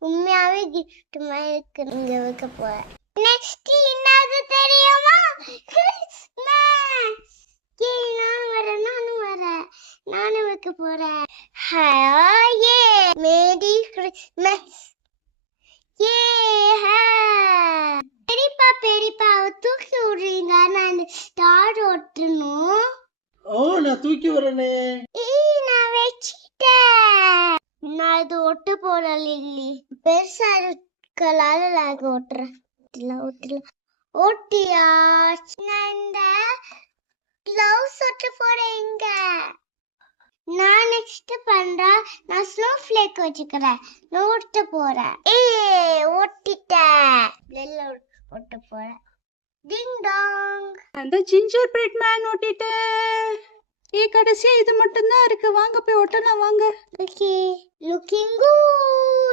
உண்மையாவே கிஃப்ட் மாதிரி இங்க வைக்க போறேன். நெக்ஸ்ட் என்னது தெரியுமா? கிறிஸ்மஸ். நானும் வைக்க போறேன். ஹாயே மேரி கிறிஸ்மஸ். பெரியப்பா தூக்கி விடுறீங்க, நான் ஸ்டார் ஒட்டணும். நான் தூக்கி வரனே. நான் வச்சிட்டேன். நான் இது ஒட்ட போறேன் லில்லி. பெருசா இருக்கலால நான் ஒட்டுறேன். ஓட்டியாச்சு. நான் இந்த கிளவுஸ் ஒட்ட போறேன். இங்க நான் நெக்ஸ்ட் பண்றேன். நான் ஸ்னோ ஃபிளேக் வச்சுக்கிறேன். நான் ஒட்ட போறேன். ஒட்டிட்டேன். ஒட்ட போறேன். டிங் டாங். அந்த ஜிஞ்சர் பிரெட் மேன் ஒட்டிட்டேன். கடைசியா இது மட்டும் தான் இருக்கு. வாங்க போய் ஒட்டலாம் வாங்க. Okay, looking good.